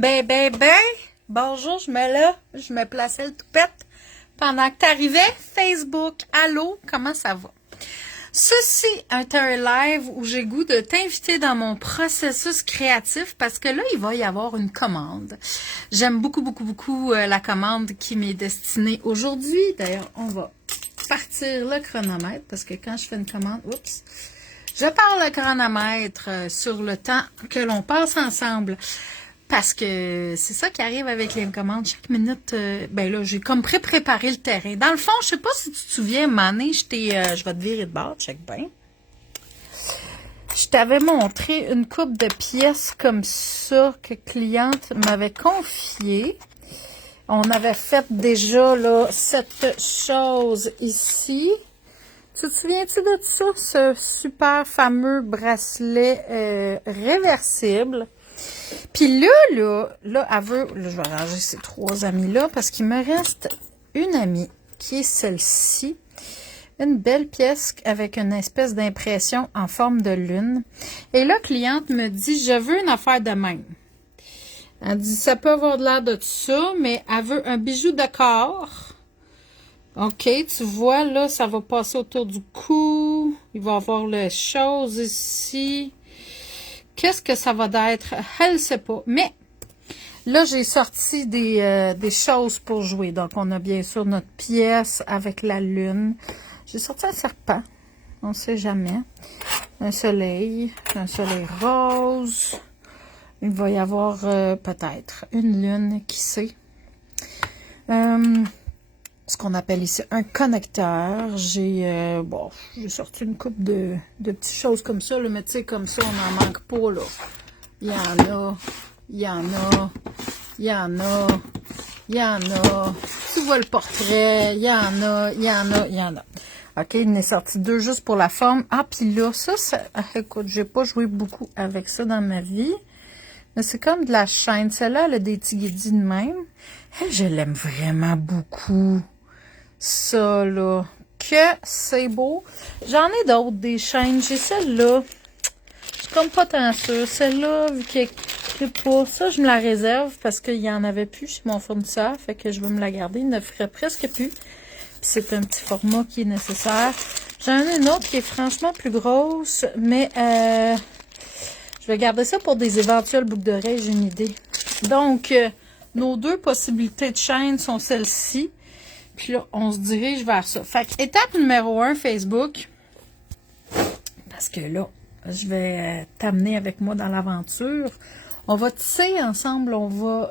Ben, bonjour, je me plaçais le toupette pendant que t'arrivais. Facebook, allô, comment ça va? Ceci est un live où j'ai goût de t'inviter dans mon processus créatif parce que là, il va y avoir une commande. J'aime beaucoup la commande qui m'est destinée aujourd'hui. D'ailleurs, on va partir le chronomètre parce que quand je fais une commande, je parle le chronomètre sur le temps que l'on passe ensemble. Parce que c'est ça qui arrive avec les commandes. Chaque minute, ben là, j'ai comme préparé le terrain. Dans le fond, je sais pas si tu te souviens, Mané, je vais te virer de bord, check bien. Je t'avais montré une coupe de pièces comme ça que cliente m'avait confiée. On avait fait déjà, là, cette chose ici. Tu te souviens-tu de ça? Ce super fameux bracelet réversible. Puis là, elle veut, là, je vais ranger ces trois amis-là parce qu'il me reste une amie qui est celle-ci. Une belle pièce avec une espèce d'impression en forme de lune. Et la cliente me dit, je veux une affaire de même. Elle dit, ça peut avoir de l'air de tout ça, mais elle veut un bijou de corps. OK, tu vois, là, ça va passer autour du cou. Il va y avoir les choses ici. Qu'est-ce que ça va d'être? Elle ne sait pas. Mais là, j'ai sorti des choses pour jouer. Donc, on a bien sûr notre pièce avec la lune. J'ai sorti un serpent. On ne sait jamais. Un soleil rose. Il va y avoir peut-être une lune, qui sait. Ce qu'on appelle ici un connecteur. J'ai sorti une coupe de petites choses comme ça, là, mais tu sais, comme ça, on n'en manque pas, là. Il y en a. Tu vois le portrait, il y en a. OK, il en est sorti deux juste pour la forme. Ah, puis là, ça, écoute, j'ai pas joué beaucoup avec ça dans ma vie. Mais c'est comme de la chaîne. Celle-là, elle a des tigidis de même. Elle, je l'aime vraiment beaucoup. Ça, là, que c'est beau. J'en ai d'autres, des chaînes. J'ai celle-là. Je suis comme pas tant sûre. Celle-là, vu qu'elle ne pas, ça, je me la réserve parce qu'il y en avait plus chez mon fournisseur. Fait que je veux me la garder. Il ne ferait presque plus. Puis c'est un petit format qui est nécessaire. J'en ai une autre qui est franchement plus grosse, mais je vais garder ça pour des éventuelles boucles d'oreilles, j'ai une idée. Donc, nos deux possibilités de chaîne sont celles-ci. Puis là, on se dirige vers ça. Fait que étape numéro 1, Facebook. Parce que là, je vais t'amener avec moi dans l'aventure. On va tisser ensemble. On va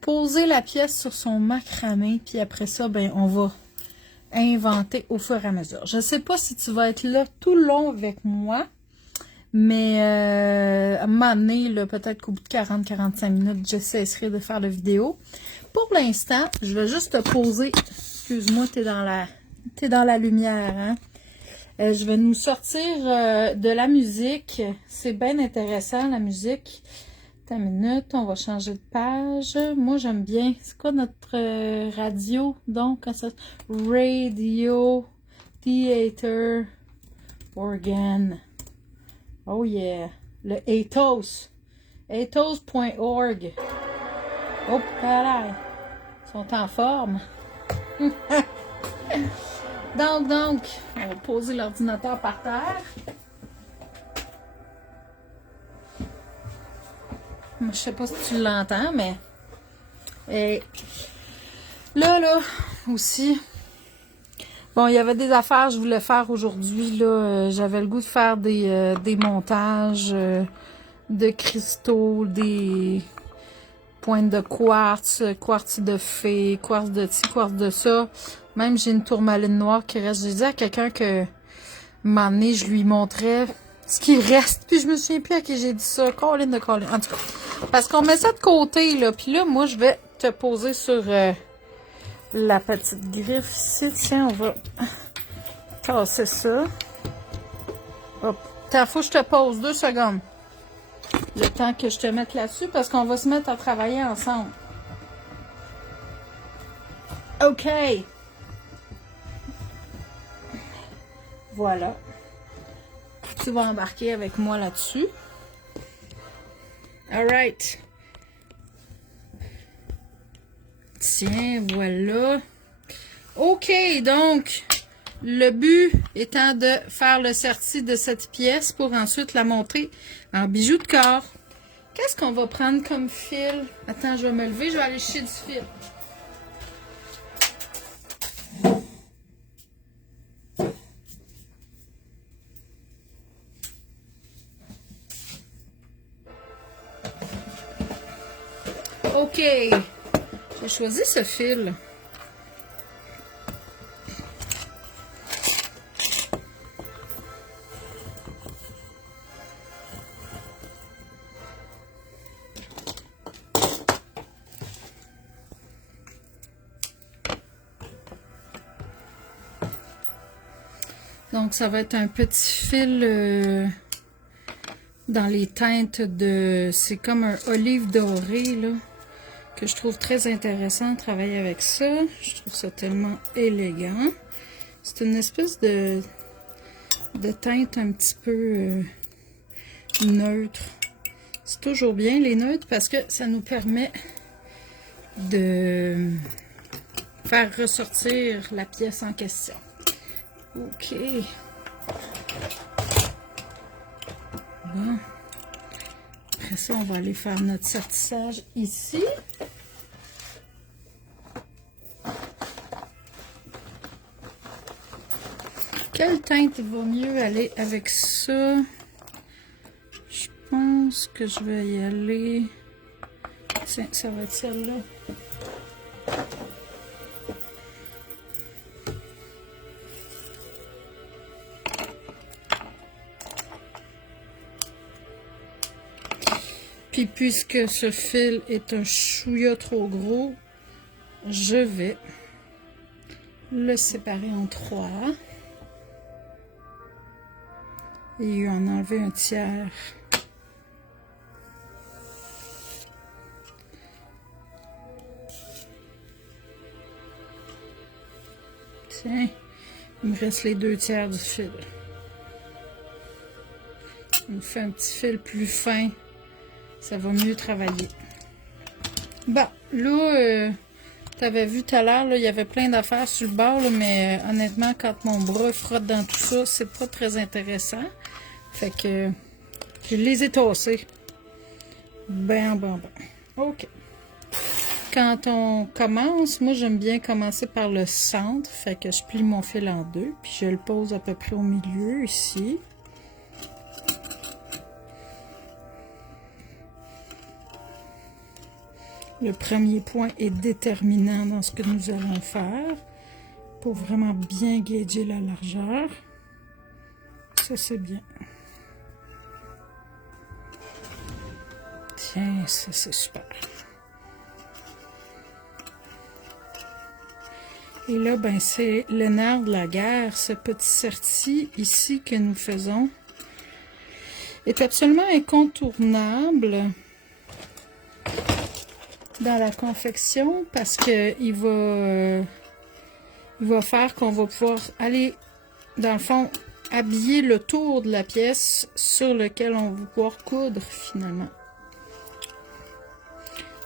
poser la pièce sur son macramé. Puis après ça, ben, on va inventer au fur et à mesure. Je ne sais pas si tu vas être là tout le long avec moi. Mais à un moment donné, peut-être qu'au bout de 40-45 minutes, j'essaierai de faire la vidéo. Pour l'instant, je vais juste te poser. Excuse-moi, t'es dans la lumière, hein? Je vais nous sortir de la musique. C'est bien intéressant, la musique. Attends une minute, on va changer de page. Moi, j'aime bien. C'est quoi notre radio? Donc, ça... Radio Theater Organ. Oh yeah. Le Athos. Athos.org. Oh, pareil. Ils sont en forme. Donc, on va poser l'ordinateur par terre. Moi, je sais pas si tu l'entends, mais... Et là, aussi... Bon, il y avait des affaires que je voulais faire aujourd'hui, là. J'avais le goût de faire des montages de cristaux, des... pointe de quartz de fée, quartz de ci, quartz de ça. Même j'ai une tourmaline noire qui reste. J'ai dit à quelqu'un que, un moment donné, je lui montrais ce qui reste. Puis je me souviens plus à qui j'ai dit ça. Colline de Colline. En tout cas, parce qu'on met ça de côté, là. Puis là, moi, je vais te poser sur la petite griffe ici. Tiens, on va casser ça. Hop. T'as faut que je te pose 2 secondes. Le temps que je te mette là-dessus, parce qu'on va se mettre à travailler ensemble. OK. Voilà. Tu vas embarquer avec moi là-dessus. All right. Tiens, voilà. OK, donc, le but étant de faire le serti de cette pièce pour ensuite la monter en bijoux de corps. Qu'est-ce qu'on va prendre comme fil? Attends, je vais me lever, je vais aller chercher du fil. OK, j'ai choisi ce fil. Donc, ça va être un petit fil dans les teintes de... C'est comme un olive doré, là, que je trouve très intéressant de travailler avec ça. Je trouve ça tellement élégant. C'est une espèce de teinte un petit peu neutre. C'est toujours bien, les neutres, parce que ça nous permet de faire ressortir la pièce en question. OK. Bon. Après ça, on va aller faire notre sertissage ici. Quelle teinte va mieux aller avec ça? Je pense que je vais y aller... Tiens, ça va être celle-là. Puis puisque ce fil est un chouïa trop gros, je vais le séparer en 3 et en enlever un tiers. Tiens, il me reste les 2 tiers du fil. On fait un petit fil plus fin. Ça va mieux travailler. Bon, là, tu avais vu tout à l'heure, il y avait plein d'affaires sur le bord, là, mais honnêtement, quand mon bras frotte dans tout ça, c'est pas très intéressant. Fait que je les ai tassés. Ben. OK. Quand on commence, moi j'aime bien commencer par le centre. Fait que je plie mon fil en 2, puis je le pose à peu près au milieu, ici. Le premier point est déterminant dans ce que nous allons faire pour vraiment bien gager la largeur. Ça, c'est bien. Tiens, ça, c'est super. Et là, ben, c'est le nerf de la guerre. Ce petit serti ici que nous faisons est absolument incontournable dans la confection parce que il va faire qu'on va pouvoir aller, dans le fond, habiller le tour de la pièce sur lequel on va pouvoir coudre finalement.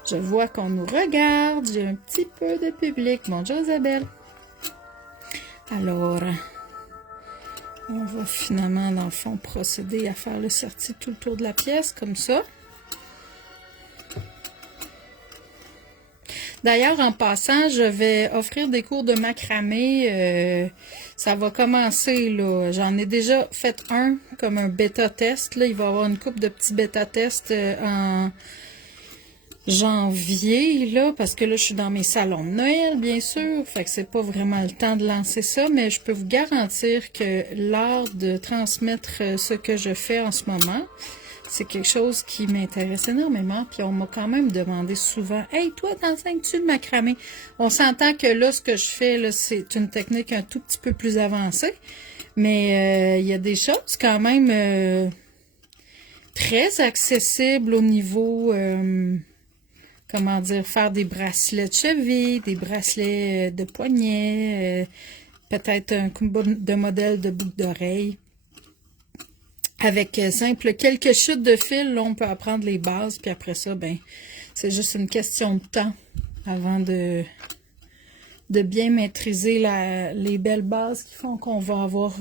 Je vois qu'on nous regarde, j'ai un petit peu de public. Bonjour Isabelle. Alors, on va finalement, dans le fond, procéder à faire le serti tout le tour de la pièce, comme ça. D'ailleurs, en passant, je vais offrir des cours de macramé. Ça va commencer, là. J'en ai déjà fait un, comme un bêta-test. Là, il va y avoir une couple de petits bêta-tests en janvier, là, parce que là, je suis dans mes salons de Noël, bien sûr. Fait que c'est pas vraiment le temps de lancer ça, mais je peux vous garantir que l'art de transmettre ce que je fais en ce moment, c'est quelque chose qui m'intéresse énormément, puis on m'a quand même demandé souvent « Hey, toi, t'enseignes-tu le macramé? » On s'entend que là, ce que je fais, là, c'est une technique un tout petit peu plus avancée, mais il y a des choses quand même très accessibles au niveau, comment dire, faire des bracelets de cheville, des bracelets de poignet, peut-être un de modèle de boucle d'oreille. Avec simple quelques chutes de fil, là, on peut apprendre les bases, puis après ça, ben, c'est juste une question de temps avant de bien maîtriser les belles bases qui font qu'on va avoir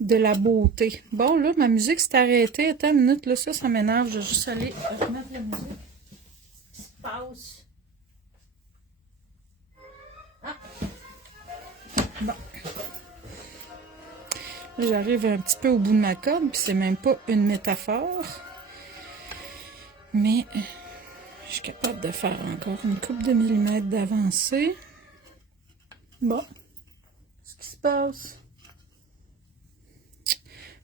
de la beauté. Bon, là, ma musique s'est arrêtée. Attends une minute, là, ça m'énerve. Je vais juste aller remettre la musique. Qu'est-ce qui se passe? Ah! Bon. Là, j'arrive un petit peu au bout de ma corde, puis c'est même pas une métaphore. Mais je suis capable de faire encore une couple de millimètres d'avancée. Bon. Qu'est-ce qui se passe?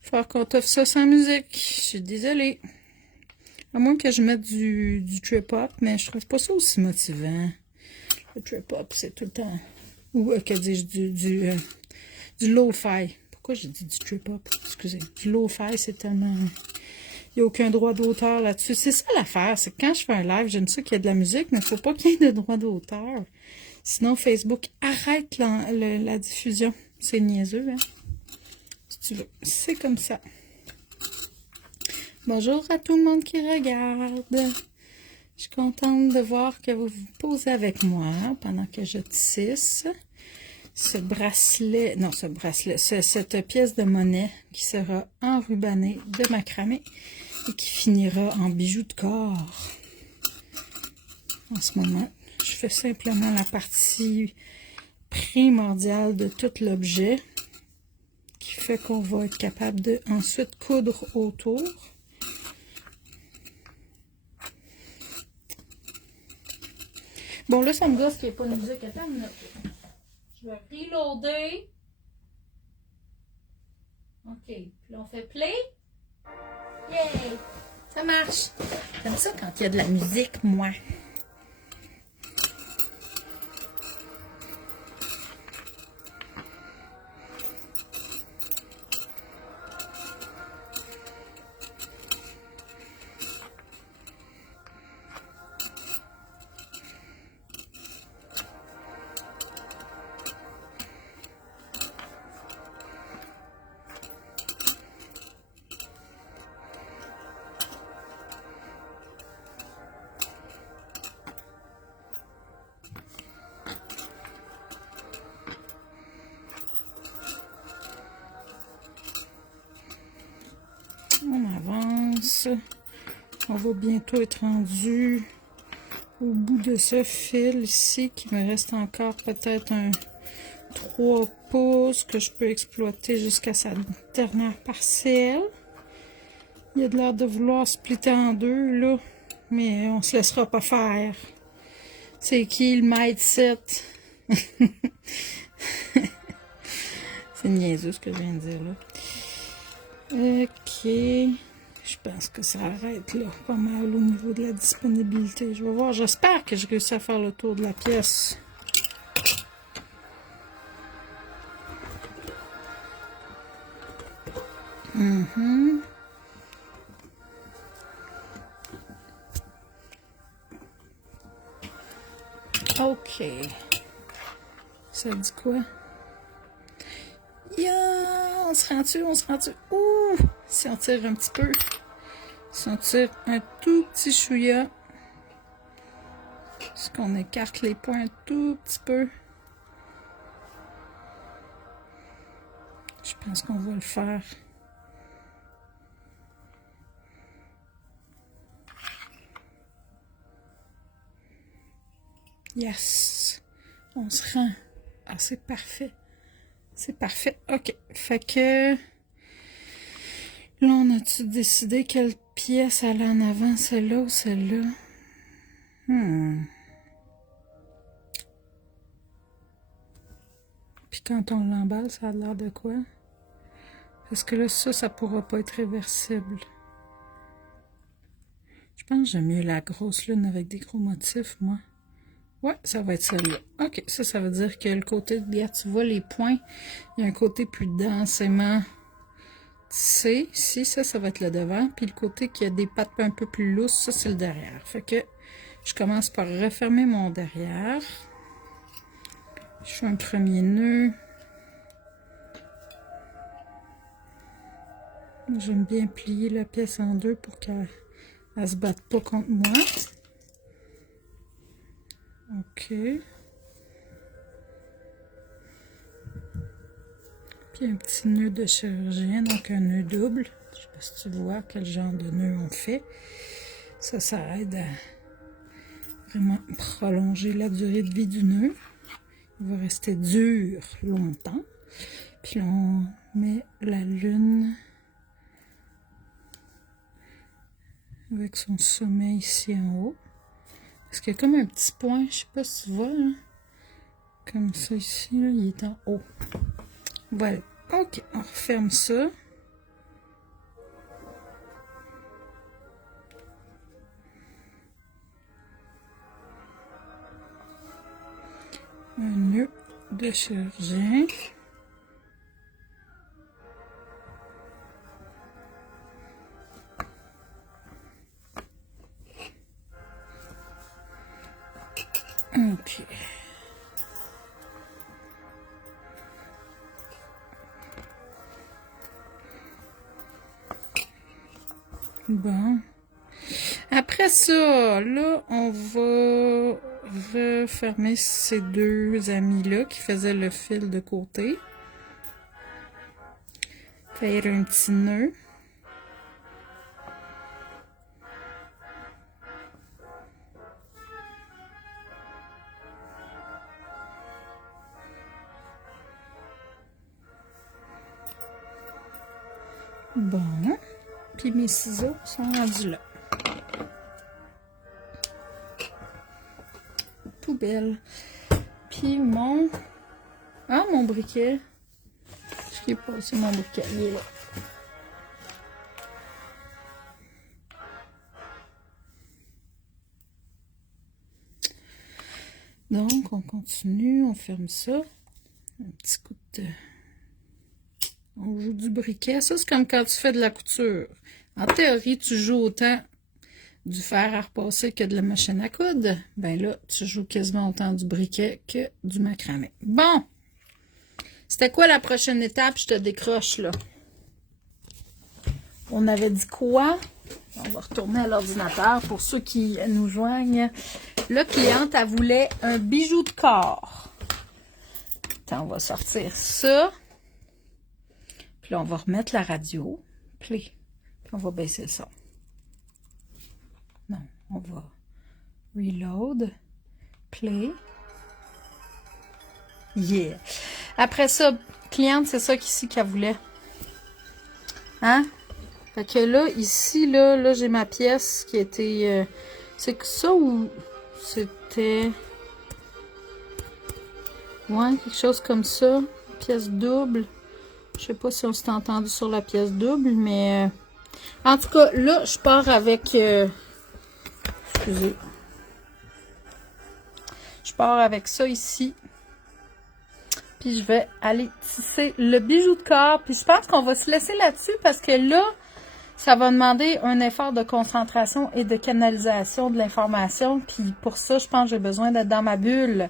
Faut qu'on t'offre ça sans musique. Je suis désolée. À moins que je mette du trip-hop, mais je trouve pas ça aussi motivant. Le trip-hop, c'est tout le temps... Ou, que dis-je, du lo-fi. Pourquoi j'ai dit du trip-hop? Excusez. Du lo-fi, c'est tellement... Il n'y a aucun droit d'auteur là-dessus. C'est ça l'affaire, c'est que quand je fais un live, j'aime ça qu'il y ait de la musique, mais il ne faut pas qu'il y ait de droit d'auteur. Sinon, Facebook arrête la diffusion. C'est niaiseux, hein? Si tu veux. C'est comme ça. Bonjour à tout le monde qui regarde. Je suis contente de voir que vous vous posez avec moi pendant que je tisse ce bracelet, non ce bracelet, cette pièce de monnaie qui sera enrubannée de macramé et qui finira en bijoux de corps. En ce moment, je fais simplement la partie primordiale de tout l'objet qui fait qu'on va être capable de ensuite coudre autour. Bon, là, ça me gosse qu'il n'y ait pas de musique. Attends une minute. Je vais reloader. OK. Puis là, on fait play. Yay! Ça marche. J'aime ça quand il y a de la musique, moi. On avance. On va bientôt être rendu au bout de ce fil ici, qui me reste encore peut-être un 3 pouces que je peux exploiter jusqu'à sa dernière parcelle. Il y a de l'air de vouloir splitter en deux, là, mais on se laissera pas faire. C'est qui le mindset? C'est niaiseux ce que je viens de dire, là. Ok, je pense que ça arrête là, pas mal au niveau de la disponibilité. Je vais voir, j'espère que je réussis à faire le tour de la pièce. Ok, ça dit quoi? Yeah! On se rend-tu? On se rend-tu? Ouh! Si on tire un petit peu. Si on tire un tout petit chouïa. Est-ce qu'on écarte les points un tout petit peu? Je pense qu'on va le faire. Yes! On se rend. Ah, c'est parfait. C'est parfait. OK. Fait que... Là, on a-tu décidé quelle pièce aller en avant? Celle-là ou celle-là? Puis quand on l'emballe, ça a l'air de quoi? Parce que là, ça pourra pas être réversible. Je pense que j'aime mieux la grosse lune avec des gros motifs, moi. Ouais, ça va être celle-là. OK, ça veut dire que le côté, regarde, tu vois les points, il y a un côté plus densément tissé. Ici, ça va être le devant. Puis le côté qui a des pattes un peu plus lousses, ça, c'est le derrière. Fait que je commence par refermer mon derrière. Je fais un premier nœud. J'aime bien plier la pièce en deux pour qu'elle ne se batte pas contre moi. OK. Puis un petit nœud de chirurgien, donc un nœud double. Je sais pas si tu vois quel genre de nœud on fait. Ça aide à vraiment prolonger la durée de vie du nœud. Il va rester dur longtemps. Puis là, on met la lune avec son sommet ici en haut. Parce qu'il y a comme un petit point, je sais pas si tu vois, hein? Comme ça ici, là, il est en haut. Voilà. OK, on referme ça. Un nœud de chirurgien. OK. Bon. Après ça, là, on va refermer ces deux amis-là qui faisaient le fil de côté. Faire un petit nœud. Bon. Puis mes ciseaux sont rendus là. Poubelle. Puis mon... Ah, mon briquet. Je l'ai passé mon briquet. Il est là. Donc, on continue. On ferme ça. Un petit coup de... On joue du briquet. Ça, c'est comme quand tu fais de la couture. En théorie, tu joues autant du fer à repasser que de la machine à coudre. Ben là, tu joues quasiment autant du briquet que du macramé. Bon! C'était quoi la prochaine étape? Je te décroche, là. On avait dit quoi? On va retourner à l'ordinateur pour ceux qui nous joignent. La cliente, elle voulait un bijou de corps. Attends, on va sortir ça. Puis là, on va remettre la radio. Play. Puis on va baisser le son. Non, on va reload. Play. Yeah. Après ça, cliente, c'est ça qu'ici qu'elle voulait. Hein? Fait que là, ici, là j'ai ma pièce qui était... c'est que ça ou c'était... Ouais, quelque chose comme ça. Pièce double. Je sais pas si on s'est entendu sur la pièce double, mais... en tout cas, là, je pars avec... excusez. Je pars avec ça ici. Puis je vais aller tisser le bijou de corps. Puis je pense qu'on va se laisser là-dessus parce que là, ça va demander un effort de concentration et de canalisation de l'information. Puis pour ça, je pense que j'ai besoin d'être dans ma bulle.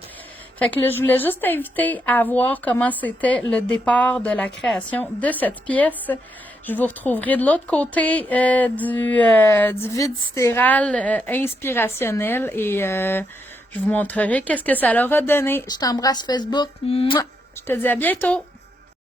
Fait que là, je voulais juste t'inviter à voir comment c'était le départ de la création de cette pièce. Je vous retrouverai de l'autre côté du vide sidéral inspirationnel et je vous montrerai qu'est-ce que ça leur a donné. Je t'embrasse Facebook. Mouah! Je te dis à bientôt!